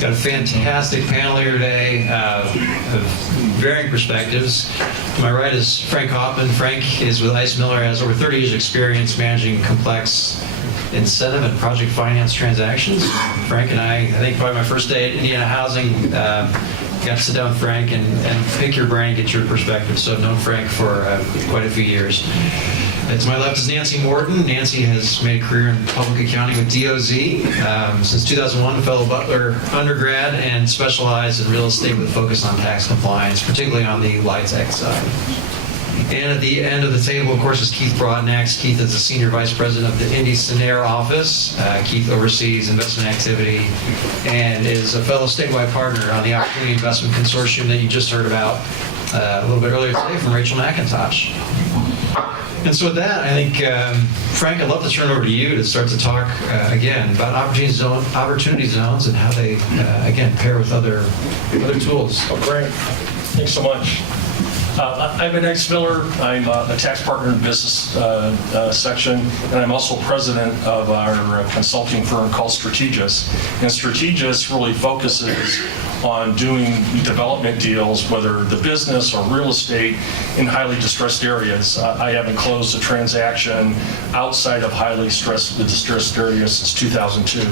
Got a fantastic panel here today of varying perspectives. To my right is Frank Hoffman. Frank is with Ice Miller, has over 30 years of experience managing complex incentive and project finance transactions. Frank and I think probably my first day at Indiana Housing, got to sit down with Frank and pick your brain, get your perspective. So I've known Frank for quite a few years. And to my left is Nancy Morton. Nancy has made a career in public accounting with DOZ. Since 2001, a fellow Butler undergrad and specialized in real estate with a focus on tax compliance, particularly on the LIHTC side. And at the end of the table, of course, is Keith Broadnax. Keith is the Senior Vice President of the Indy Scenair office. Keith oversees investment activity and is a fellow statewide partner on the Opportunity Investment Consortium that you just heard about a little bit earlier today from Rachel McIntosh. And so with that, I think, Frank, I'd love to turn it over to you to start to talk, again, about opportunity zones and how they, again, pair with other tools. Oh, great. Thanks so much. I'm Ice Miller. I'm a tax partner in the business section, and I'm also president of our consulting firm called Strategis. And Strategis really focuses on doing development deals, whether the business or real estate, in highly distressed areas. I haven't closed a transaction outside of highly distressed areas since 2002.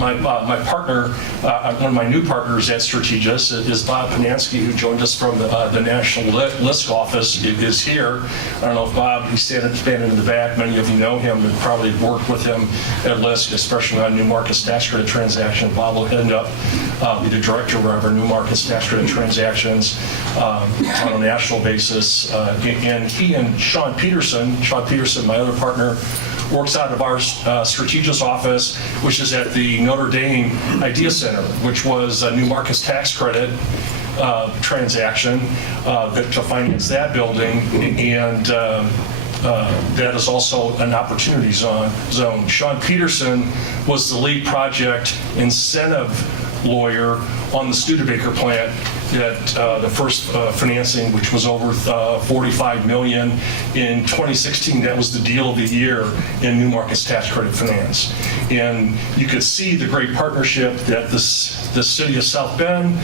My partner, one of my new partners at Strategis is Bob Panansky, who joined us from the National LISC office, is here. I don't know if Bob, he's standing in the back. Many of you know him and probably worked with him at LISC, especially on New Markets tax credit transaction. Bob will end up be the director of our New Markets tax credit transactions on a national basis. And he and Sean Peterson, my other partner, works out of our Strategis office, which is at the Notre Dame Idea Center, which was a New Markets tax credit transaction to finance that building, and that is also an opportunity zone. Sean Peterson was the lead project incentive lawyer on the Studebaker plant at the first financing, which was over $45 million. In 2016, that was the deal of the year in New Markets tax credit finance. And you could see the great partnership that the city of South Bend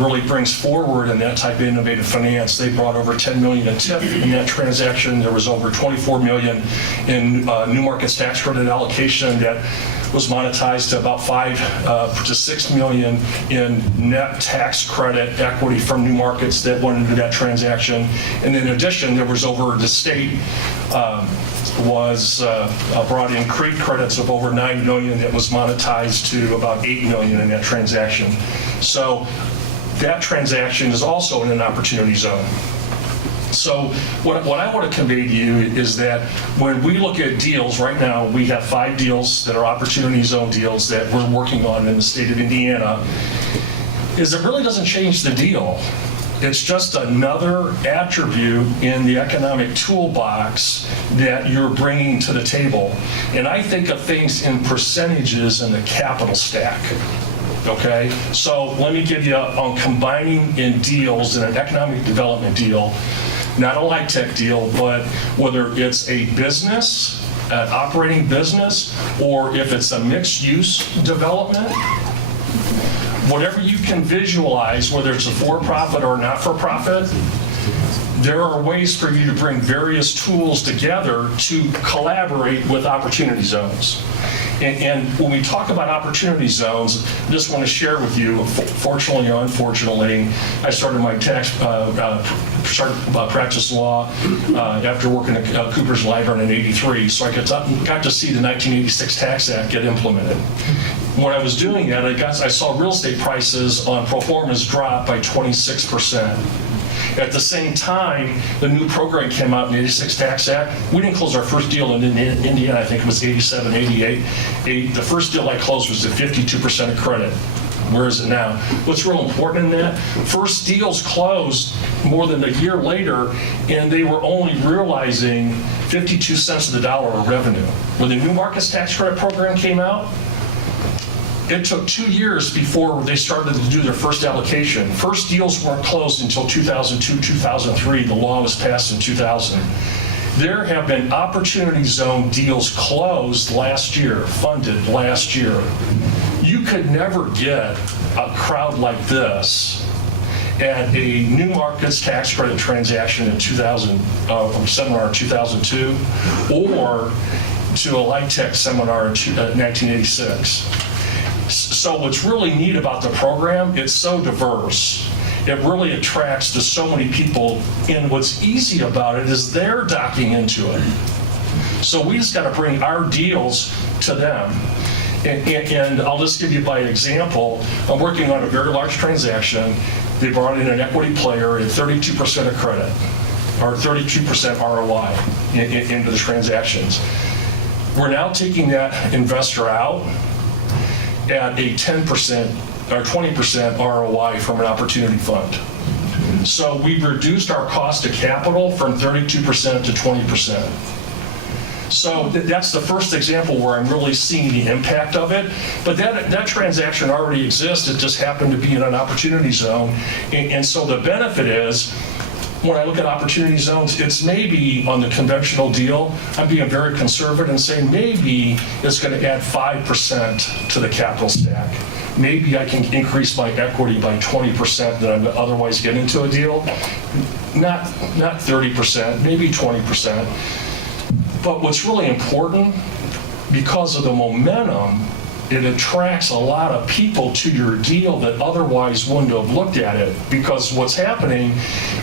really brings forward in that type of innovative finance. They brought over $10 million in TIP in that transaction. There was over $24 million in New Markets tax credit allocation that was monetized to about $5 to $6 million in net tax credit equity from New Markets that went into that transaction. And in addition, there was over the state brought in CREEP credits of over $9 million that was monetized to about $8 million in that transaction. So that transaction is also in an opportunity zone. So what I want to convey to you is that when we look at deals right now, we have 5 deals that are opportunity zone deals that we're working on in the state of Indiana, is it really doesn't change the deal. It's just another attribute in the economic toolbox that you're bringing to the table. And I think of things in percentages in the capital stack. Okay, so let me give you on combining in deals in an economic development deal, not a LIHTC deal, but whether it's a business, an operating business, or if it's a mixed-use development, whatever you can visualize, whether it's a for-profit or not-for-profit, there are ways for you to bring various tools together to collaborate with opportunity zones. And when we talk about opportunity zones, I just want to share with you, fortunately or unfortunately, I started my practice law after working at Cooper's Library in '83, so I got to see the 1986 Tax Act get implemented. When I was doing that, I saw real estate prices on pro formas drop by 26%. At the same time, the new program came out in the 86 Tax Act. We didn't close our first deal in Indiana, I think it was 87, 88. The first deal I closed was at 52% of credit. Where is it now? What's real important in that? First deals closed more than a year later, and they were only realizing 52 cents of the dollar of revenue. When the New Markets tax credit program came out, it took 2 years before they started to do their first allocation. First deals weren't closed until 2002, 2003. The law was passed in 2000. There have been opportunity zone deals closed last year, funded last year. You You could never get a crowd like this at a new markets tax credit transaction in seminar in 2002, or to a LIHTC seminar in 1986. So what's really neat about the program, it's so diverse. It really attracts to so many people, and what's easy about it is they're docking into it. So we just got to bring our deals to them. And I'll just give you by example, I'm working on a very large transaction. They brought in an equity player at 32% of credit, or 32% ROI into the transactions. We're now taking that investor out at a 10% or 20% ROI from an opportunity fund. So we've reduced our cost of capital from 32% to 20%. So that's the first example where I'm really seeing the impact of it. But that transaction already exists. It just happened to be in an opportunity zone. And so the benefit is, when I look at opportunity zones, it's maybe on the conventional deal, I'm being very conservative and saying maybe it's going to add 5% to the capital stack. Maybe I can increase my equity by 20% that I'm otherwise get into a deal. Not 30%, maybe 20%. But what's really important, because of the momentum, it attracts a lot of people to your deal that otherwise wouldn't have looked at it. Because what's happening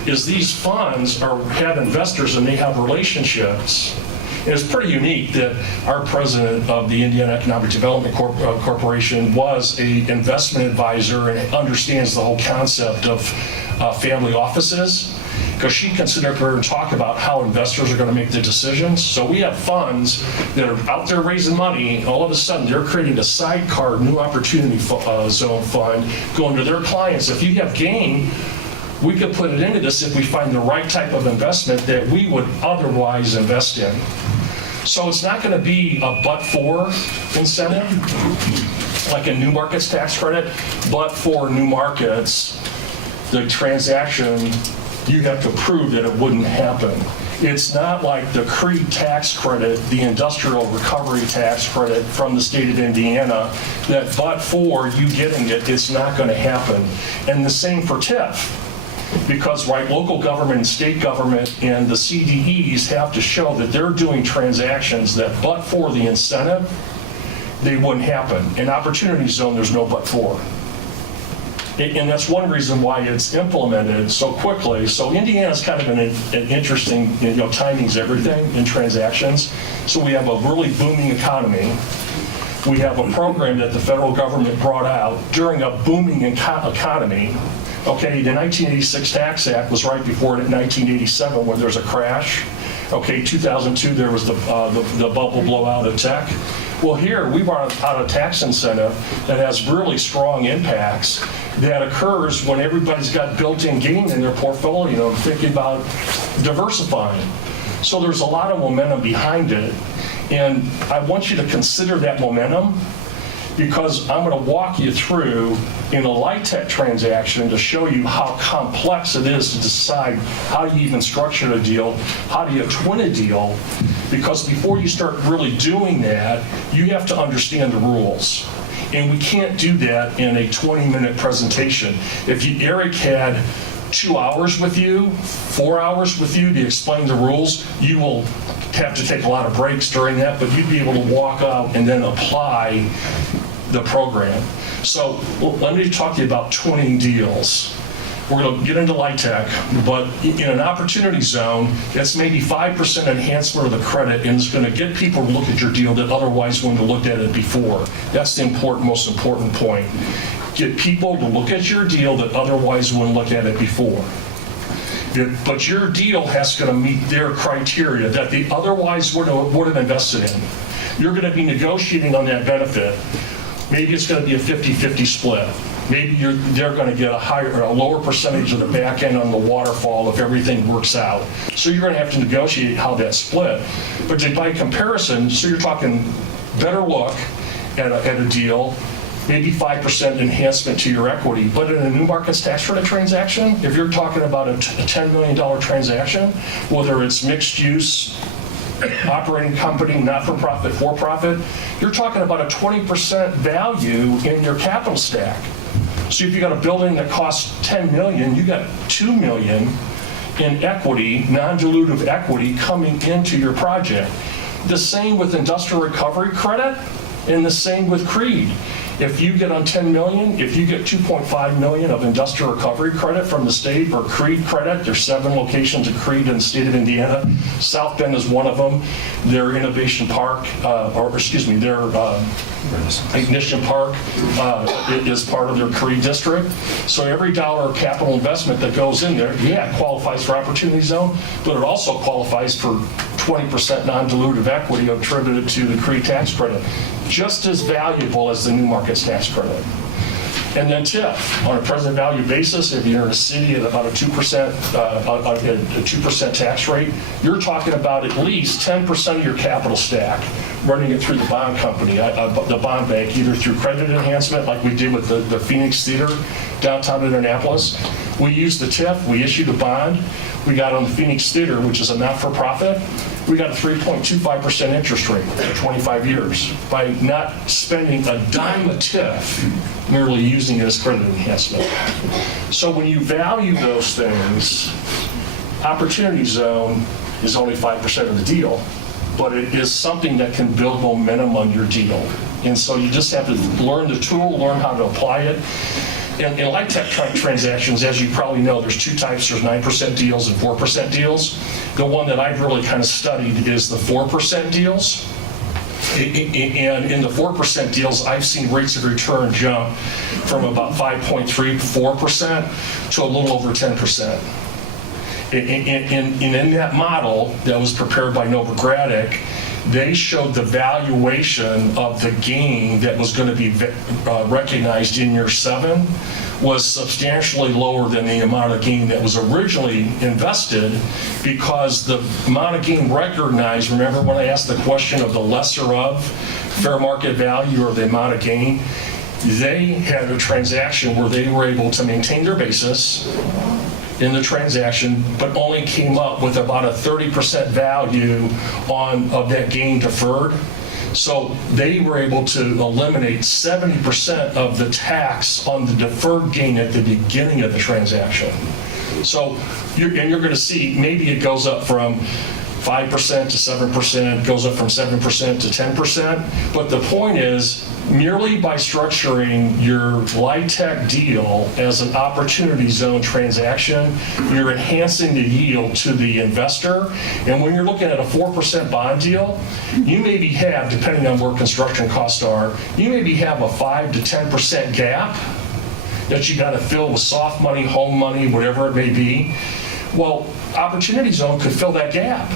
is these funds have investors and they have relationships. And it's pretty unique that our president of the Indiana Economic Development Corporation was an investment advisor and understands the whole concept of family offices, because she can sit up here and talk about how investors are going to make the decisions. So we have funds that are out there raising money. All of a sudden, they're creating a sidecar new opportunity zone fund going to their clients. If you have gain, we could put it into this if we find the right type of investment that we would otherwise invest in. So it's not going to be a but-for incentive, like a new markets tax credit, but for new markets, the transaction, you have to prove that it wouldn't happen. It's not like the CRE tax credit, the industrial recovery tax credit from the state of Indiana, that but for you getting it, it's not going to happen. And the same for TIF. Because local government and state government and the CDEs have to show that they're doing transactions that but for the incentive, they wouldn't happen. In opportunity zone, there's no but for. And that's one reason why it's implemented so quickly. So Indiana's kind of an interesting, timing's everything in transactions. So we have a really booming economy. We have a program that the federal government brought out during a booming economy. Okay, the 1986 Tax Act was right before it in 1987 when there's a crash. Okay, 2002 there was the bubble blowout of tech. Well, here we brought out a tax incentive that has really strong impacts that occurs when everybody's got built-in gain in their portfolio, thinking about diversifying. So there's a lot of momentum behind it, and I want you to consider that momentum, because I'm going to walk you through in a LIHTC transaction to show you how complex it is to decide how you even structure a deal, how do you twin a deal, because before you start really doing that, you have to understand the rules. And we can't do that in a 20-minute presentation. If Eric had 2 hours with you, 4 hours with you to explain the rules, you will have to take a lot of breaks during that, but you'd be able to walk out and then apply the program. So let me talk to you about twinning deals. We're going to get into LIHTC, but in an opportunity zone, that's maybe 5% enhancement of the credit, and it's going to get people to look at your deal that otherwise wouldn't have looked at it before. That's the most important point. Get people to look at your deal that otherwise wouldn't look at it before. But your deal has to meet their criteria that they otherwise would have invested in. You're going to be negotiating on that benefit. Maybe it's going to be a 50-50 split. Maybe they're going to get a lower percentage of the back end on the waterfall if everything works out. So you're going to have to negotiate how that's split. But by comparison, so you're talking better look at a deal, maybe 5% enhancement to your equity. But in a new markets tax credit transaction, if you're talking about a $10 million transaction, whether it's mixed use operating company, not-for-profit, for-profit, you're talking about a 20% value in your capital stack. So if you got a building that costs 10 million, you got 2 million in equity, non-dilutive equity coming into your project. The same with industrial recovery credit, and the same with CREED. If you get on 10 million, if you get 2.5 million of industrial recovery credit from the state or CREED credit, there's 7 locations of CREED in the state of Indiana. South Bend is one of them. Their Innovation Park, their Ignition Park is part of their CREED district. So every dollar of capital investment that goes in there, yeah, it qualifies for Opportunity Zone, but it also qualifies for 20% non-dilutive equity attributed to the CREED tax credit. Just as valuable as the New Markets tax credit. And then TIF, on a present value basis, if you're in a city at about a 2% tax rate, you're talking about at least 10% of your capital stack running it through the bond company, the bond bank, either through credit enhancement like we did with the Phoenix Theater downtown Indianapolis. We used the TIF, we issued a bond, we got on the Phoenix Theater, which is a not-for-profit, we got a 3.25% interest rate for 25 years by not spending a dime of TIF, merely using it as credit enhancement. So when you value those things, Opportunity Zone is only 5% of the deal, but it is something that can build momentum on your deal. And so you just have to learn the tool, learn how to apply it. In LIHTC transactions, as you probably know, there's 2 types. There's 9% deals and 4% deals. The one that I've really kind of studied is the 4% deals. And in the 4% deals, I've seen rates of return jump from about 5.34% to a little over 10%. And in that model that was prepared by Novogradac, they showed the valuation of the gain that was going to be recognized in year 7 was substantially lower than the amount of gain that was originally invested, because the amount of gain recognized, remember when I asked the question of the lesser of fair market value or the amount of gain, they had a transaction where they were able to maintain their basis in the transaction, but only came up with about a 30% value of that gain deferred. So they were able to eliminate 70% of the tax on the deferred gain at the beginning of the transaction. So you're going to see maybe it goes up from 5% to 7%, goes up from 7% to 10%. But the point is, merely by structuring your LIHTC deal as an Opportunity Zone transaction, you're enhancing the yield to the investor. And when you're looking at a 4% bond deal, you maybe have, depending on where construction costs are, you maybe have a 5 to 10% gap that you got to fill with soft money, home money, whatever it may be. Well, Opportunity Zone could fill that gap.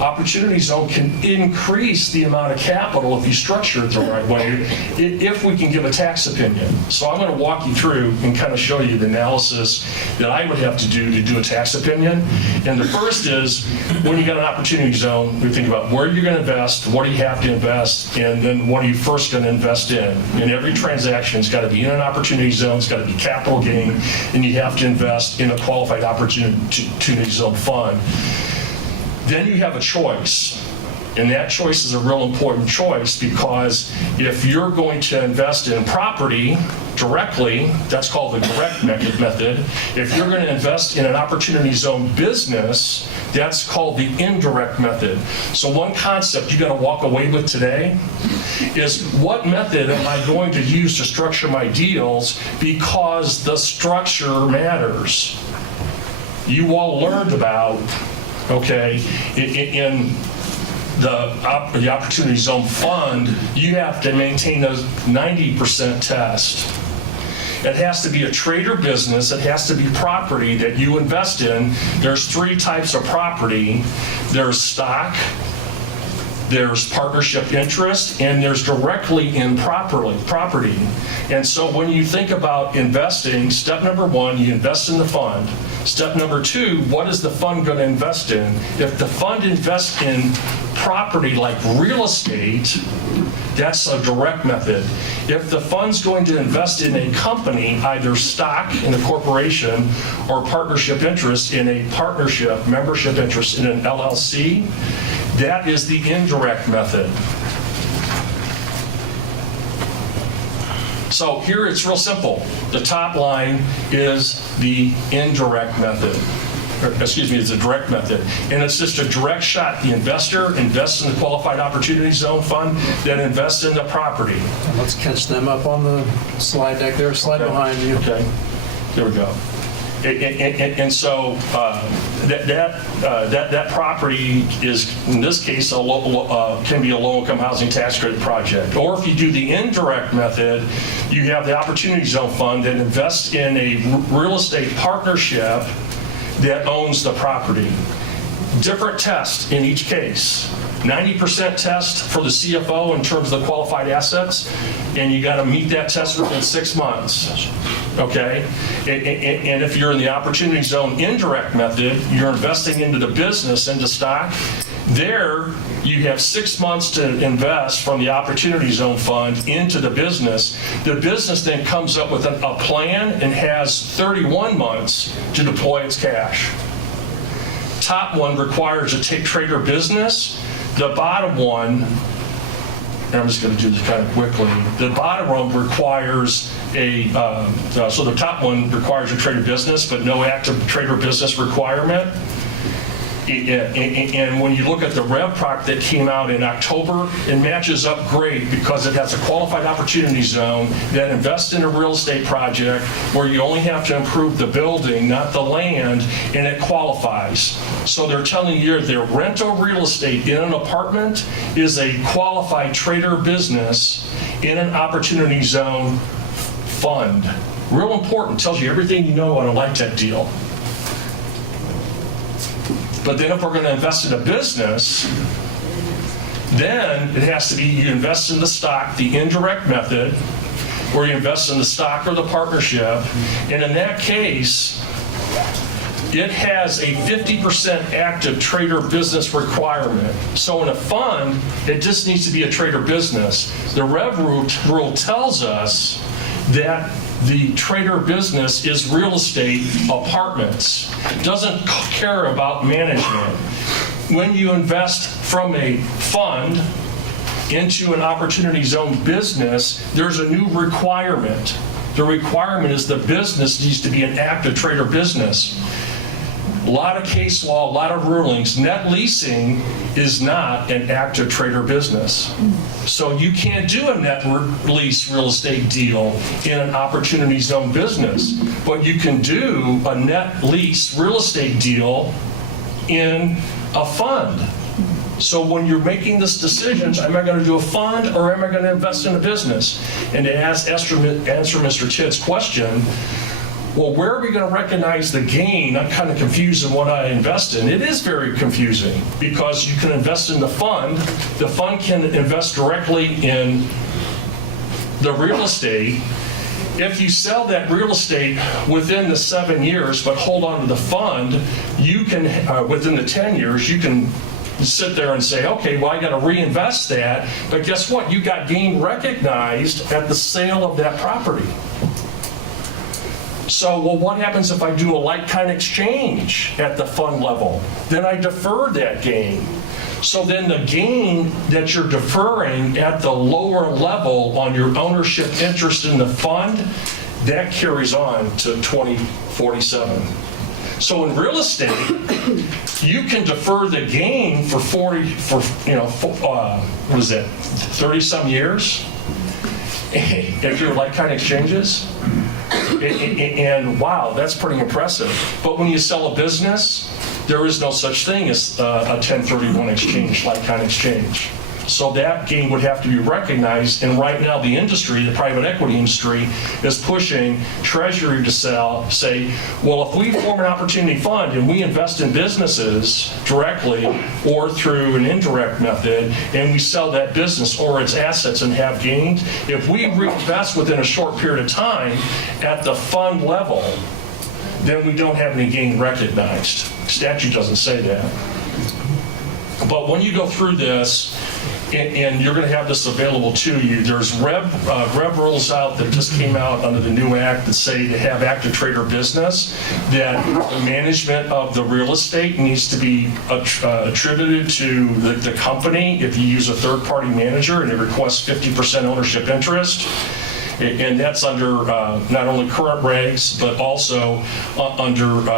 Opportunity Zone can increase the amount of capital if you structure it the right way, if we can give a tax opinion. So I'm going to walk you through and kind of show you the analysis that I would have to do a tax opinion. And the first is, when you got an Opportunity Zone, we think about where you're going to invest, what do you have to invest, and then what are you first going to invest in. And every transaction's got to be in an Opportunity Zone, it's got to be capital gain, and you have to invest in a qualified Opportunity Zone fund. Then you have a choice, and that choice is a real important choice, because if you're going to invest in property directly, that's called the direct method. If you're going to invest in an Opportunity Zone business, that's called the indirect method. So one concept you got to walk away with today is, what method am I going to use to structure my deals, because the structure matters. You all learned about, okay, in the Opportunity Zone fund, you have to maintain a 90% test. It has to be a trade or business. It has to be property that you invest in. There's 3 types of property. There's stock, there's partnership interest, and there's directly in property. And so when you think about investing, step number 1, you invest in the fund. Step number 2, what is the fund going to invest in? If the fund invests in property like real estate, that's a direct method. If the fund's going to invest in a company, either stock in a corporation or partnership interest in a partnership, membership interest in an LLC, That is the indirect method. So here it's real simple. The top line is the indirect method. Excuse me, it's a direct method. And it's just a direct shot. The investor invests in the Qualified Opportunity Zone Fund, then invests in the property. Let's catch them up on the slide deck there, slide behind you. Okay, there we go. And so that property is, in this case, can be a low-income housing tax credit project. Or if you do the indirect method, you have the Opportunity Zone Fund that invests in a real estate partnership that owns the property. Different test in each case. 90% test for the CFO in terms of the qualified assets, and you got to meet that test within 6 months. Okay? And if you're in the Opportunity Zone indirect method, you're investing into the business, into stock. There, you have 6 months to invest from the Opportunity Zone Fund into the business. The business then comes up with a plan and has 31 months to deploy its cash. Top one requires a trader business. The bottom one, and I'm just going to do this kind of quickly, the bottom one requires so the top one requires a trader business, but no active trader business requirement. And when you look at the RevProc that came out in October, it matches up great because it has a qualified opportunity zone that invests in a real estate project where you only have to improve the building, not the land, and it qualifies. So they're telling you their rental real estate in an apartment is a qualified trader business in an opportunity zone fund. Real important, tells you everything you know on a LIHTC deal. But then if we're going to invest in a business, then it has to be you invest in the stock, the indirect method, where you invest in the stock or the partnership. And in that case, it has a 50% active trader business requirement. So in a fund, it just needs to be a trader business. The Rev rule tells us that the trader business is real estate apartments. Doesn't care about management. When you invest from a fund into an opportunity zone business, there's a new requirement. The requirement is the business needs to be an active trader business. A lot of case law, a lot of rulings. Net leasing is not an active trader business. So you can't do a net lease real estate deal in an opportunity zone business, but you can do a net lease real estate deal in a fund. So when you're making this decision, am I going to do a fund or am I going to invest in a business? And to answer Mr. Titt's question, well, where are we going to recognize the gain? I'm kind of confused in what I invest in. It is very confusing because you can invest in the fund. The fund can invest directly in the real estate. If you sell that real estate within the 7 years, but hold on to the fund, you can, within the 10 years, you can sit there and say, okay, well, I got to reinvest that. But guess what? You got gain recognized at the sale of that property. So, well, what happens if I do a like-kind exchange at the fund level? Then I defer that gain. So then the gain that you're deferring at the lower level on your ownership interest in the fund, that carries on to 2047. So in real estate, you can defer the gain for 30-some years if you're like-kind exchanges. And wow, that's pretty impressive. But when you sell a business, there is no such thing as a 1031 exchange, like-kind exchange. So that gain would have to be recognized. And right now, the industry, the private equity industry, is pushing Treasury to say, well, if we form an opportunity fund and we invest in businesses directly or through an indirect method, and we sell that business or its assets and have gains, if we reinvest within a short period of time at the fund level, then we don't have any gain recognized. Statute doesn't say that. But when you go through this, and you're going to have this available to you. There's rev rules out that just came out under the new act that say to have active trader business, that the management of the real estate needs to be attributed to the company if you use a third-party manager and it requests 50% ownership interest. And that's under not only current regs, but also under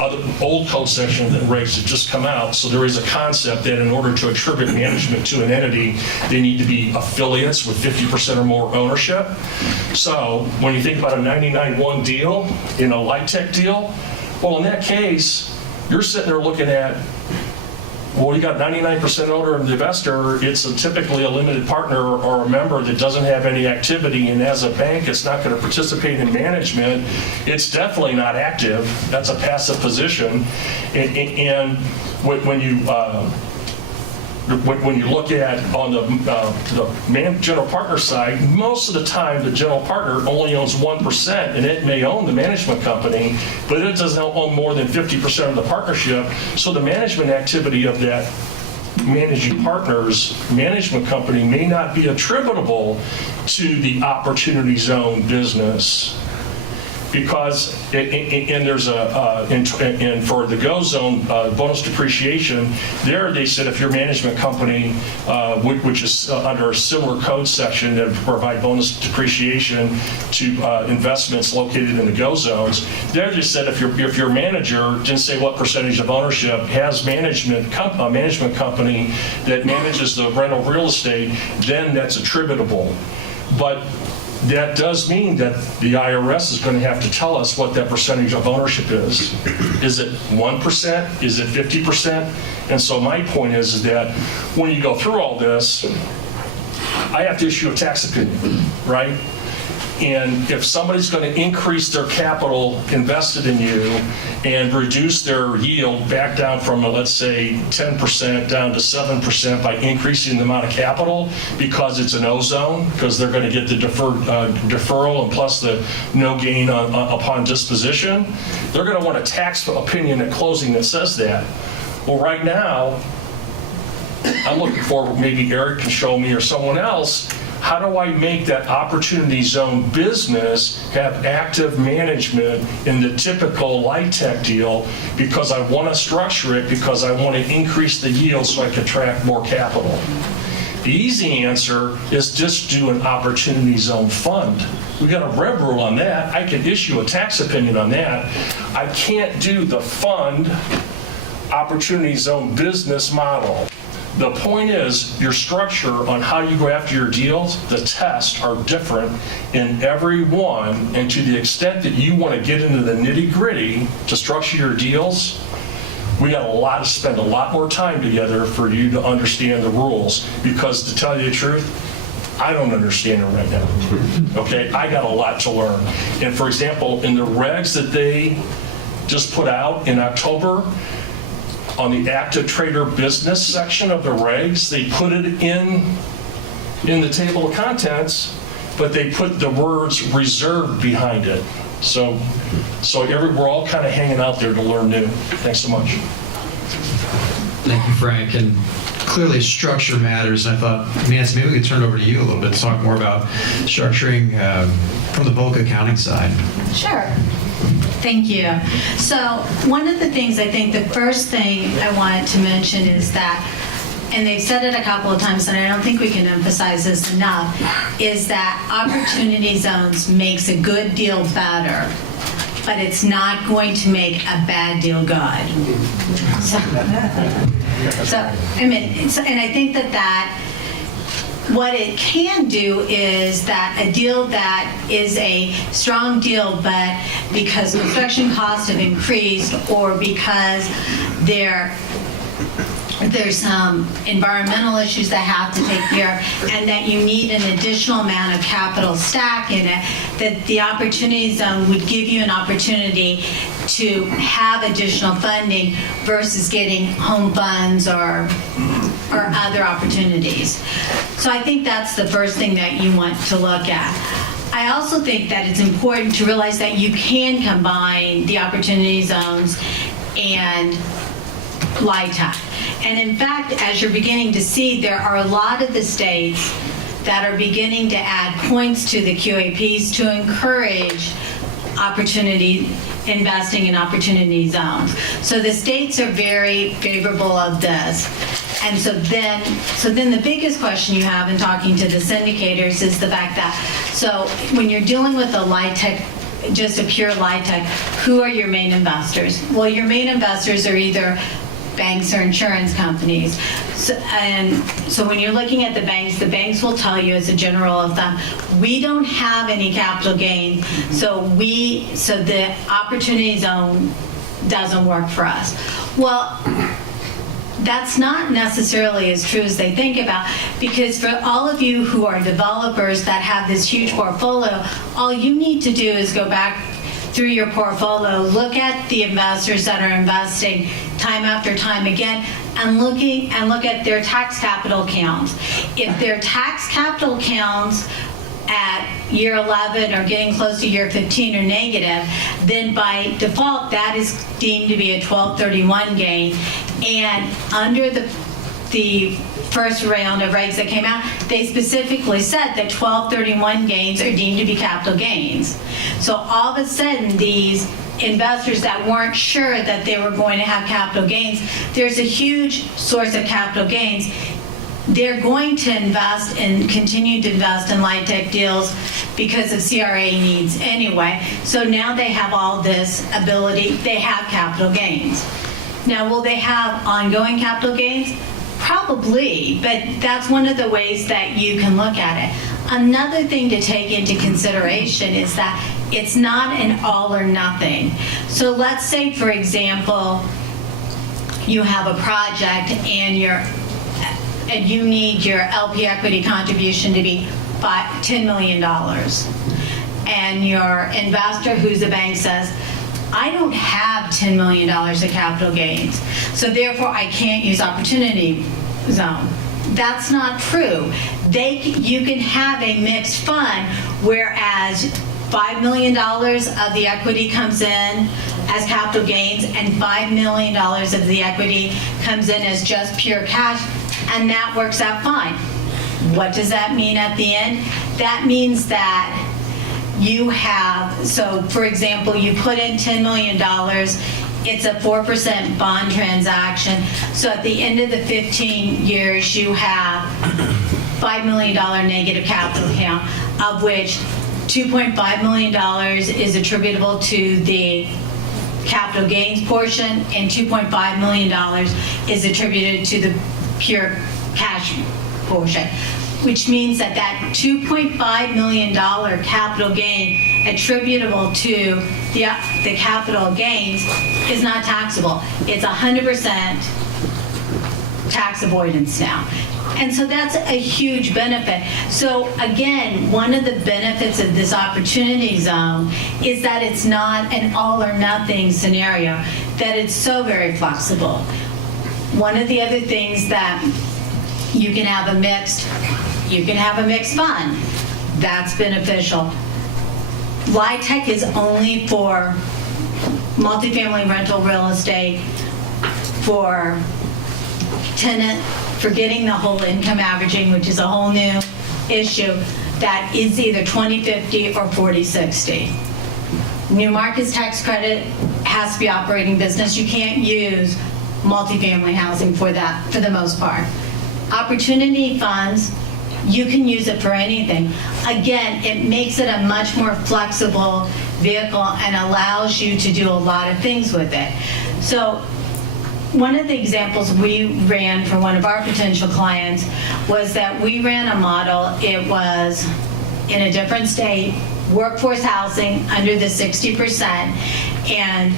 other old code sections that regs have just come out. So there is a concept that in order to attribute management to an entity, they need to be affiliates with 50% or more ownership. So when you think about a 99-1 deal, a LIHTC deal, well, in that case, you're sitting there looking at, well, you got 99% owner and investor. It's typically a limited partner or a member that doesn't have any activity, and as a bank, it's not going to participate in management. It's definitely not active. That's a passive position. And when you look at on the general partner side, most of the time the general partner only owns 1%, and it may own the management company, but it doesn't own more than 50% of the partnership. So the management activity of that managing partner's management company may not be attributable to the opportunity zone business. Because, and there's and for the GO zone bonus depreciation, there they said if your management company, which is under a similar code section that provide bonus depreciation to investments located in the GO zones, there they said if your manager, didn't say what percentage of ownership, has management company that manages the rental real estate, then that's attributable. But that does mean that the IRS is going to have to tell us what that percentage of ownership is. Is it 1%? Is it 50%? And so my point is that when you go through all this, I have to issue a tax opinion, right? And if somebody's going to increase their capital invested in you and reduce their yield back down from, let's say, 10% down to 7% by increasing the amount of capital because it's an O-zone, because they're going to get the deferral and plus the no gain upon disposition, they're going to want a tax opinion at closing that says that. Well, right now, I'm looking for, maybe Eric can show me or someone else, how do I make that opportunity zone business have active management in the typical LIHTC deal, because I want to structure it because I want to increase the yield so I can attract more capital? The easy answer is just do an opportunity zone fund. We got a rev rule on that. I can issue a tax opinion on that. I can't do the fund opportunity zone business model. The point is, your structure on how you go after your deals, the tests are different in every one, and to the extent that you want to get into the nitty-gritty to structure your deals, we got to spend a lot more time together for you to understand the rules, because to tell you the truth, I don't understand them right now. Okay, I got a lot to learn. And for example, in the regs that they just put out in October, on the active trader business section of the regs, they put it in the table of contents, but they put the words reserved behind it. So we're all kind of hanging out there to learn new. Thanks so much. Thank you, Frank. And clearly structure matters. And I thought, Nancy, maybe we could turn it over to you a little bit to talk more about structuring from the bulk accounting side. Sure. Thank you. So one of the things, I think the first thing I wanted to mention is that, and they've said it a couple of times, and I don't think we can emphasize this enough, is that opportunity zones makes a good deal better, but it's not going to make a bad deal good. And I think that what it can do is that a deal that is a strong deal, but because construction costs have increased or because there's some environmental issues that have to take care of, and that you need an additional amount of capital stack in it, that the opportunity zone would give you an opportunity to have additional funding versus getting home funds or other opportunities. So I think that's the first thing that you want to look at. I also think that it's important to realize that you can combine the opportunity zones and LIHTC. And in fact, as you're beginning to see, there are a lot of the states that are beginning to add points to the QAPs to encourage opportunity, investing in opportunity zones. So the states are very favorable of this. And so then the biggest question you have in talking to the syndicators is the fact that, so when you're dealing with a LIHTC, just a pure LIHTC, who are your main investors? Well, your main investors are either banks or insurance companies. So when you're looking at the banks will tell you as a general rule of thumb, we don't have any capital gain, so the opportunity zone doesn't work for us. Well, that's not necessarily as true as they think about, because for all of you who are developers that have this huge portfolio, all you need to do is go back through your portfolio, look at the investors that are investing time after time again, and look at their tax capital counts. If their tax capital counts at year 11 or getting close to year 15 are negative, then by default that is deemed to be a 1231 gain. And under the first round of regs that came out, they specifically said that 1231 gains are deemed to be capital gains. So all of a sudden, these investors that weren't sure that they were going to have capital gains, there's a huge source of capital gains. They're going to invest and continue to invest in LIHTC deals because of CRA needs anyway. So now they have all this ability, they have capital gains. Now, will they have ongoing capital gains? Probably, but that's one of the ways that you can look at it. Another thing to take into consideration is that it's not an all or nothing. So let's say, for example, you have a project and you need your LP equity contribution to be $10 million. And your investor, who's a bank, says, I don't have $10 million of capital gains, so therefore I can't use opportunity zone. That's not true. You can have a mixed fund, whereas $5 million of the equity comes in as capital gains and $5 million of the equity comes in as just pure cash, and that works out fine. What does that mean at the end? That means that you have, so for example, you put in $10 million, it's a 4% bond transaction, so at the end of the 15 years, you have $5 million negative capital count, of which $2.5 million is attributable to the capital gains portion, and $2.5 million is attributed to the pure cash portion, which means that $2.5 million capital gain attributable to the capital gains is not taxable. It's 100% tax avoidance now. And so that's a huge benefit. So again, one of the benefits of this opportunity zone is that it's not an all or nothing scenario, that it's so very flexible. One of the other things that you can have a mixed fund. That's beneficial. LIHTC is only for multifamily rental real estate, for tenant, for getting the whole income averaging, which is a whole new issue, that is either 20/50 or 40/60. New markets tax credit has to be operating business. You can't use multifamily housing for that, for the most part. Opportunity funds, you can use it for anything. Again, it makes it a much more flexible vehicle and allows you to do a lot of things with it. So one of the examples we ran for one of our potential clients was that we ran a model. It was in a different state, workforce housing under the 60%, and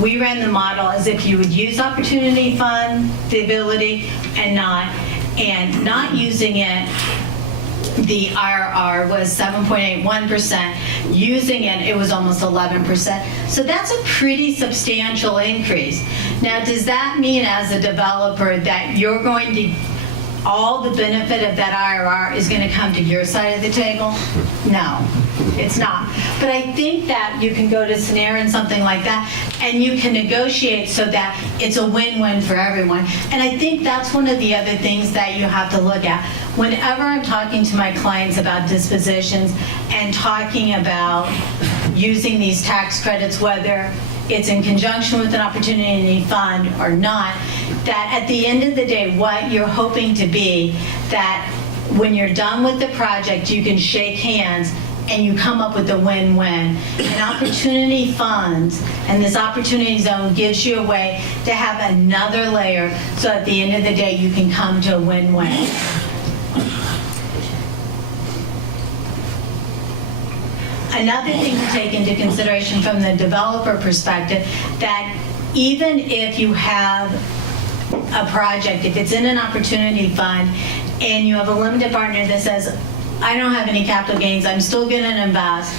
we ran the model as if you would use opportunity fund, the ability, and not using it. The IRR was 7.81%. Using it, it was almost 11%. So that's a pretty substantial increase. Now, does that mean as a developer that you're going to, all the benefit of that IRR is going to come to your side of the table? No. It's not. But I think that you can go to SENER and something like that, and you can negotiate so that it's a win-win for everyone. And I think that's one of the other things that you have to look at. Whenever I'm talking to my clients about dispositions and talking about using these tax credits, whether it's in conjunction with an opportunity fund or not, that at the end of the day, what you're hoping to be, that when you're done with the project, you can shake hands and you come up with a win-win. And opportunity funds and this opportunity zone gives you a way to have another layer, so at the end of the day, you can come to a win-win. Another thing to take into consideration from the developer perspective, that even if you have a project, if it's in an opportunity fund, and you have a limited partner that says, I don't have any capital gains, I'm still going to invest,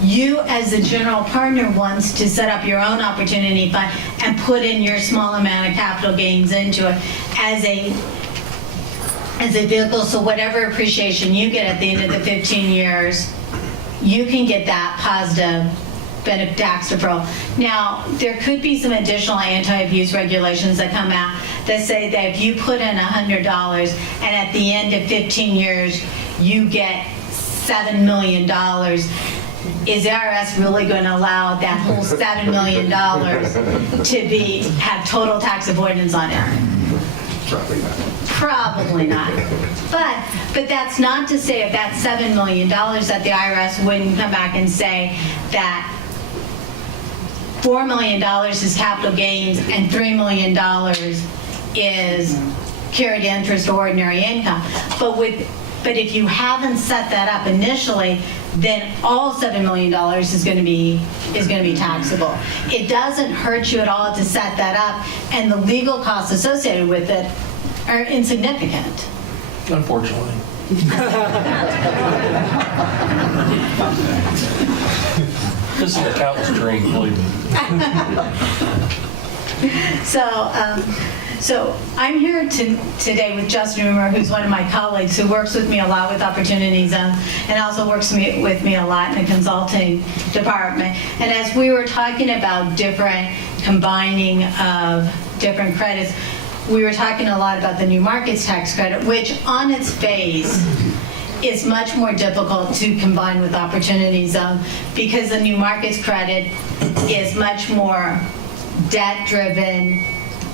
you as the general partner wants to set up your own opportunity fund and put in your small amount of capital gains into it as a vehicle, so whatever appreciation you get at the end of the 15 years, you can get that positive benefit tax deferral. Now, there could be some additional anti-abuse regulations that come out that say that if you put in $100 and at the end of 15 years you get $7 million, is the IRS really going to allow that whole $7 million to have total tax avoidance on it? Probably not. But that's not to say if that's $7 million that the IRS wouldn't come back and say that $4 million is capital gains and $3 million is carried interest or ordinary income. But if you haven't set that up initially, then all $7 million is going to be taxable. It doesn't hurt you at all to set that up, and the legal costs associated with it are insignificant. Unfortunately. This is an accountant's dream, believe me. So I'm here today with Justin Rumer, who's one of my colleagues who works with me a lot with Opportunity Zone and also works with me a lot in the consulting department. And as we were talking about different combining of different credits, we were talking a lot about the new markets tax credit, which on its face is much more difficult to combine with Opportunity Zone because the new markets credit is much more debt-driven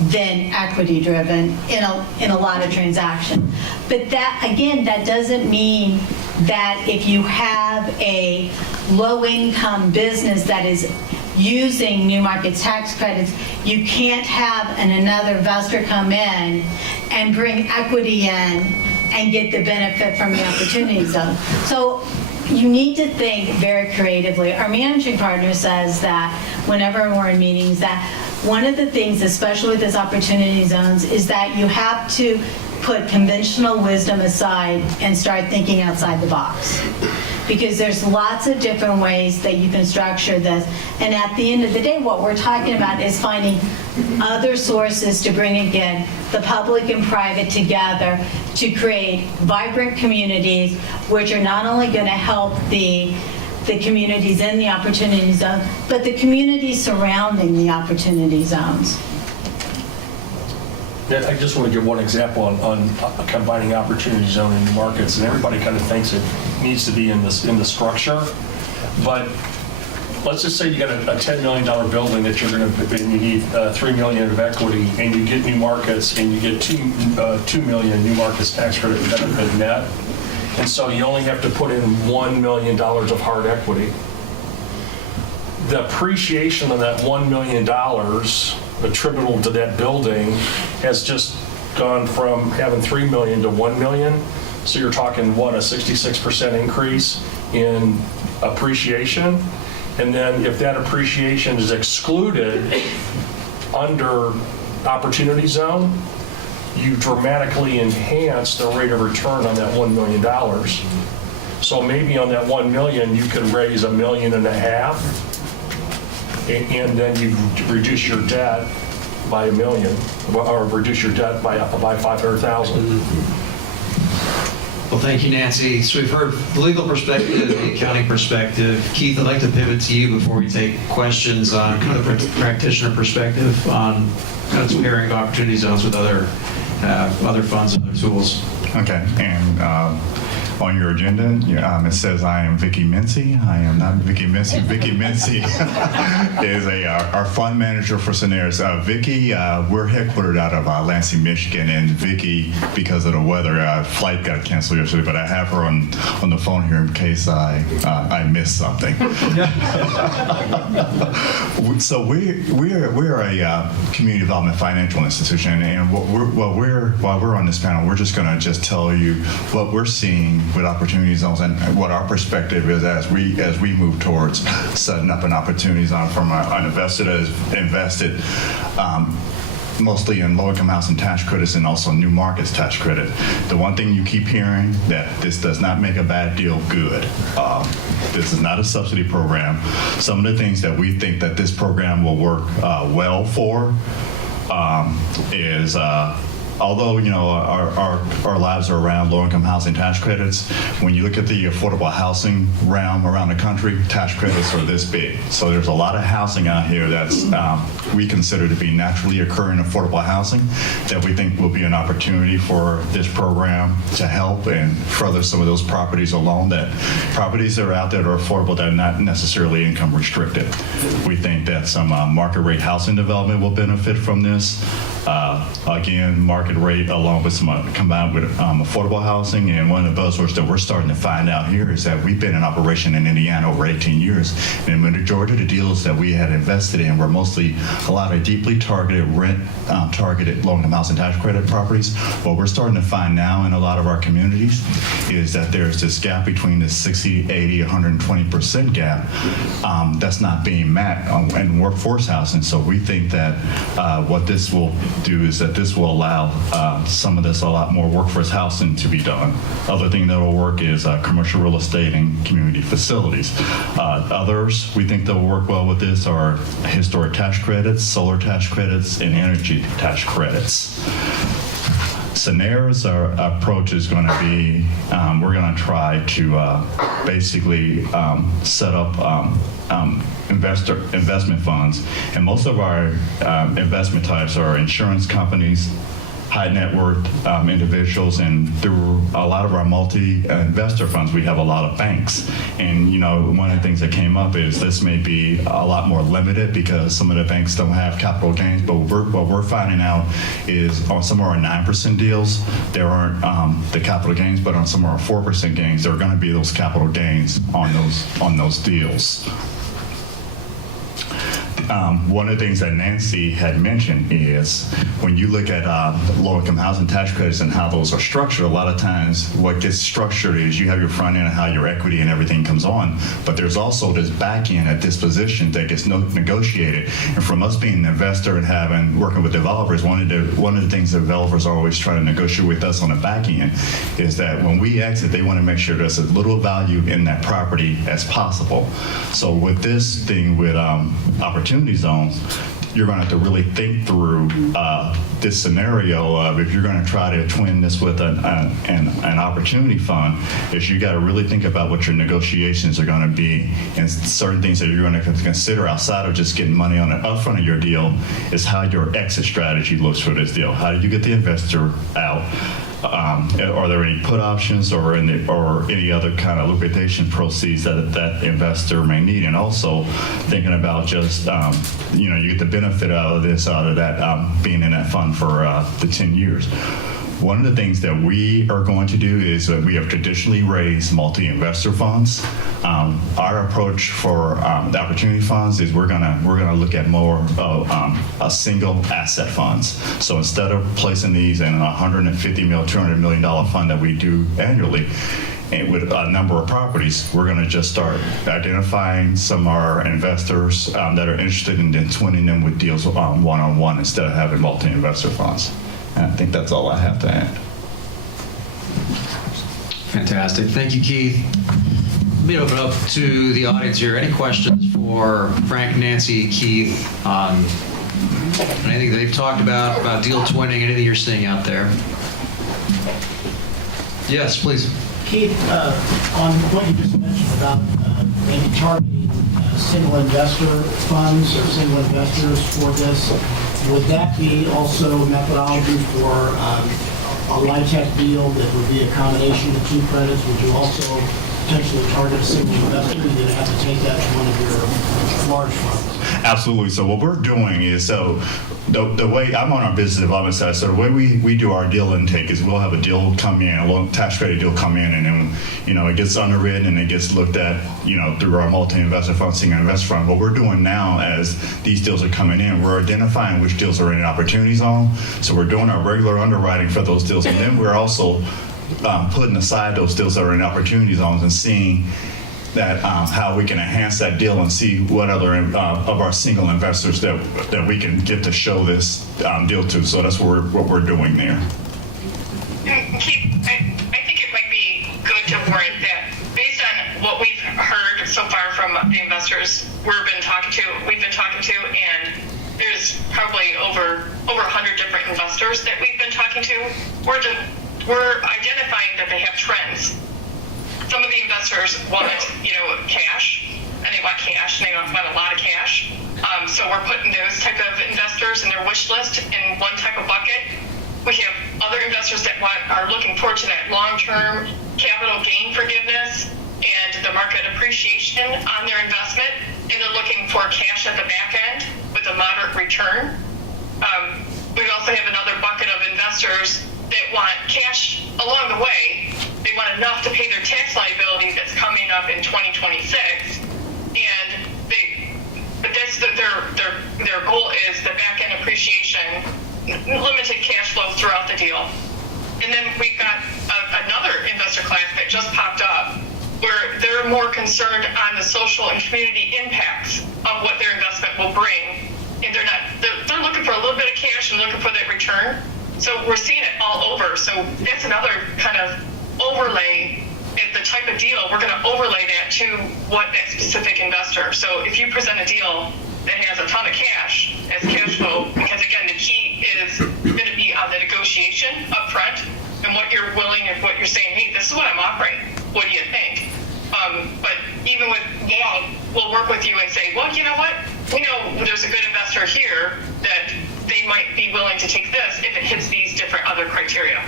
than equity-driven in a lot of transactions. But that, again, that doesn't mean that if you have a low-income business that is using new markets tax credits, you can't have another investor come in and bring equity in and get the benefit from the Opportunity Zone. So you need to think very creatively. Our managing partner says that whenever we're in meetings, that one of the things, especially with these opportunity zones, is that you have to put conventional wisdom aside and start thinking outside the box. Because there's lots of different ways that you can structure this. And at the end of the day, what we're talking about is finding other sources to bring, again, the public and private together to create vibrant communities, which are not only going to help the communities in the opportunity zone, but the communities surrounding the opportunity zones. Yeah, I just want to give one example on combining opportunity zone and markets, and everybody kind of thinks it needs to be in the structure, but let's just say you got a $10 million building that you're going to, you need $3 million of equity, and you get new markets, and you get $2 million new markets tax credit benefit net, and so you only have to put in $1 million of hard equity. The appreciation of that $1 million attributable to that building has just gone from having $3 million to $1 million. So you're talking, what, a 66% increase in appreciation? And then if that appreciation is excluded under Opportunity Zone, you dramatically enhance the rate of return on that $1 million. So maybe on that $1 million, you could raise $1.5 million, and then you reduce your debt by $1 million, or reduce your debt by $500,000. Well, thank you, Nancy. So we've heard the legal perspective, the accounting perspective. Keith, I'd like to pivot to you before we take questions on kind of the practitioner perspective on kind of pairing opportunity zones with other funds and other tools. Okay, and on your agenda, it says I am Vicky Mincy. I am not Vicky Mincy. Vicky Mincy is our fund manager for Scenarios. Vicky, we're headquartered out of Lansing, Michigan, and Vicky, because of the weather, flight got canceled yesterday, but I have her on the phone here in case I missed something. So we're a community development financial institution, and while we're on this panel, we're just going to tell you what we're seeing with opportunity zones and what our perspective is as we move towards setting up an opportunity zone from an investor that has invested mostly in low-income housing tax credits and also new markets tax credit. The one thing you keep hearing, that this does not make a bad deal good. This is not a subsidy program. Some of the things that we think that this program will work well for is although our lives are around low-income housing tax credits, when you look at the affordable housing realm around the country, tax credits are this big. So there's a lot of housing out here that's we consider to be naturally occurring affordable housing that we think will be an opportunity for this program to help and further some of those properties along, that properties that are out there that are affordable that are not necessarily income restricted. We think that some market rate housing development will benefit from this. Again, market rate along with some combined with affordable housing. And one of the buzzwords that we're starting to find out here is that we've been in operation in Indiana over 18 years. And the majority of the deals that we had invested in were mostly a lot of deeply targeted targeted low-income housing tax credit properties. What we're starting to find now in a lot of our communities is that there's this gap between the 60, 80, 120% gap that's not being met in workforce housing. So we think that what this will do is that this will allow some of this, a lot more workforce housing to be done. Other thing that will work is commercial real estate and community facilities. Others we think that will work well with this are historic tax credits, solar tax credits, and energy tax credits. Scenarios, our approach is going to be, we're going to try to basically set up investment funds, and most of our investment types are insurance companies, high net worth individuals, and through a lot of our multi-investor funds, we have a lot of banks. And one of the things that came up is this may be a lot more limited because some of the banks don't have capital gains. But what we're finding out is on some of our 9% deals, there aren't the capital gains, but on some of our 4% gains, there are going to be those capital gains on those deals. One of the things that Nancy had mentioned is when you look at low-income housing tax credits and how those are structured, a lot of times what gets structured is you have your front end and how your equity and everything comes on, but there's also this back end at disposition that gets negotiated. And from us being an investor and working with developers, one of the things that developers are always trying to negotiate with us on the back end is that when we exit, they want to make sure there's as little value in that property as possible. So with this thing with opportunity zones, you're going to have to really think through this scenario of if you're going to try to twin this with an opportunity fund, is you got to really think about what your negotiations are going to be, and certain things that you're going to consider outside of just getting money on the upfront of your deal is how your exit strategy looks for this deal. How do you get the investor out? Are there any put options or any other kind of liquidation proceeds that investor may need? And also thinking about just, you get the benefit out of that being in that fund for the 10 years. One of the things that we are going to do is that we have traditionally raised multi-investor funds. Our approach for the opportunity funds is we're gonna look at more of single asset funds. So instead of placing these in a $150 million, $200 million fund that we do annually, and with a number of properties, we're going to just start identifying some of our investors that are interested in twinning them with deals one-on-one instead of having multi-investor funds. And I think that's all I have to add. Fantastic. Thank you, Keith. Let me open up to the audience here. Any questions for Frank, Nancy, Keith on anything they've talked about deal twinning, anything you're seeing out there? Yes, please. Keith, on what you just mentioned about maybe targeting single investor funds or single investors for this, would that be also methodology for a LIHTC deal that would be a combination of two credits? Would you also potentially target a single investor? You're going to have to take that to one of your large funds. Absolutely. So what we're doing is, so the way I'm on our business development side, so the way we do our deal intake is we'll have a deal come in, a little tax credit deal come in, and then, it gets underwritten and it gets looked at, through our multi-investor fund, single investor fund. What we're doing now as these deals are coming in, we're identifying which deals are in an opportunity zone. So we're doing our regular underwriting for those deals, and then we're also putting aside those deals that are in opportunity zones and seeing that how we can enhance that deal and see what other of our single investors that we can get to show this deal to. So that's what we're doing there. Keith, I think it might be good to warrant that based on what we've heard so far from the investors we've been talking to, and there's probably over 100 different investors that we've been talking to, we're identifying that they have trends. Some of the investors want, cash, and they want cash, and they want a lot of cash. So we're putting those type of investors in their wish list in one type of bucket. We have other investors that are looking forward to that long-term capital gain forgiveness and the market appreciation on their investment, and they're looking for cash at the back end with a moderate return. We also have another bucket of investors that want cash along the way. They want enough to pay their tax liability that's coming up in 2026, and their goal is the back end appreciation, limited cash flow throughout the deal. And then we've got another investor class that just popped up where they're more concerned on the social and community impacts of what their investment will bring, and they're looking for a little bit of cash and looking for that return. So we're seeing it all over. So that's another kind of overlay. The type of deal, we're going to overlay that to what that specific investor. So if you present a deal that has a ton of cash as cash flow, because again, the key is going to be on the negotiation up front and what you're willing and what you're saying, hey, this is what I'm offering. What do you think? But even with that, we'll work with you and say, well, you know what? We know there's a good investor here that they might be willing to take this if it hits these different other criteria.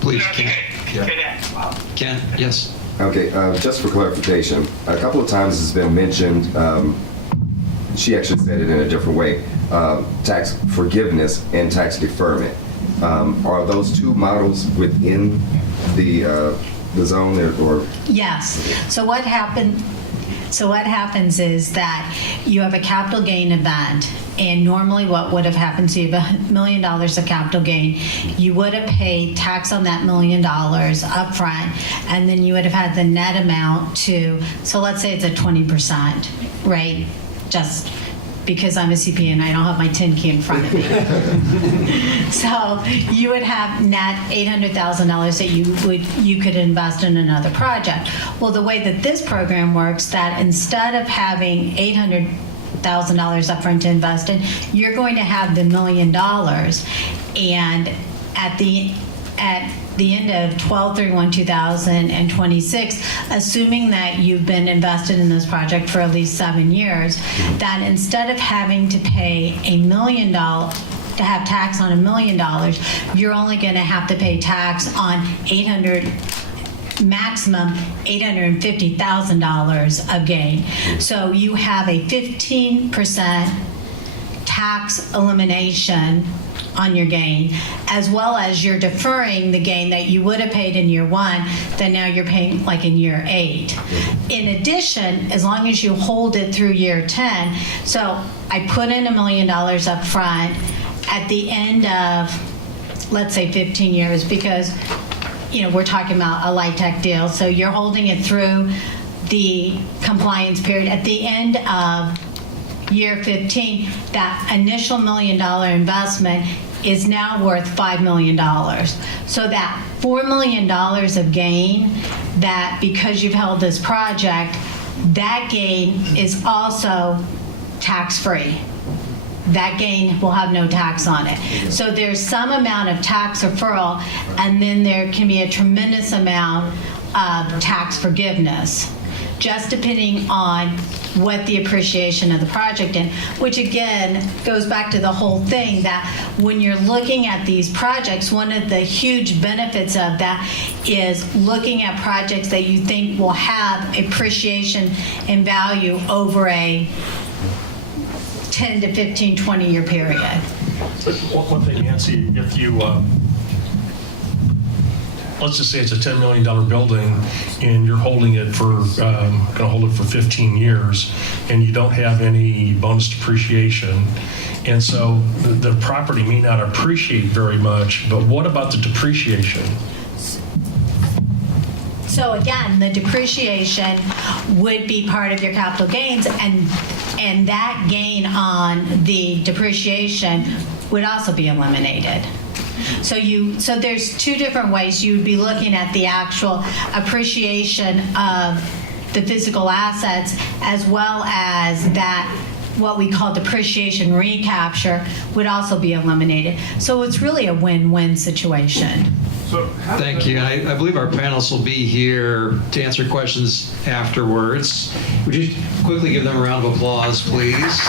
Please, Okay. Ken. Ken, yes. Okay, just for clarification, a couple of times it's been mentioned, she actually said it in a different way, tax forgiveness and tax deferment. Are those two models within the zone or? Yes. So what happens is that you have a capital gain event, and normally what would have happened, so you have $1 million of capital gain, you would have paid tax on that $1 million up front, and then you would have had the net amount so let's say it's a 20% rate, just because I'm a CPA and I don't have my tin key in front of me. So you would have net $800,000 that you could invest in another project. Well, the way that this program works, that instead of having $800,000 upfront to invest in, you're going to have the $1 million, and at the end of 12/31/2026, assuming that you've been invested in this project for at least 7 years, that instead of having to pay $1 million to have tax on $1 million, you're only going to have to pay tax on maximum $850,000 of gain. So you have a 15% tax elimination on your gain, as well as you're deferring the gain that you would have paid in year 1 that now you're paying like in year 8. In addition, as long as you hold it through year 10, so I put in $1 million up front at the end of, let's say 15 years, because we're talking about a LIHTC deal, so you're holding it through the compliance period. At the end of year 15, that initial $1 million investment is now worth $5 million. So that $4 million of gain, that because you've held this project, that gain is also tax-free. that gain will have no tax on it. So there's some amount of tax deferral, and then there can be a tremendous amount of tax forgiveness, just depending on what the appreciation of the project is, which again goes back to the whole thing that when you're looking at these projects, one of the huge benefits of that is looking at projects that you think will have appreciation in value over a 10 to 15, 20-year period. But one thing, Nancy, if you, let's just say it's a $10 million building and you're holding it for, going to hold it for 15 years and you don't have any bonus depreciation. And so the property may not appreciate very much, but what about the depreciation? So again, the depreciation would be part of your capital gains, and that gain on the depreciation would also be eliminated. So there's two different ways you would be looking at the actual appreciation of the physical assets, as well as that what we call depreciation recapture would also be eliminated. So it's really a win-win situation. Thank you. I believe our panelists will be here to answer questions afterwards. Would you quickly give them a round of applause, please?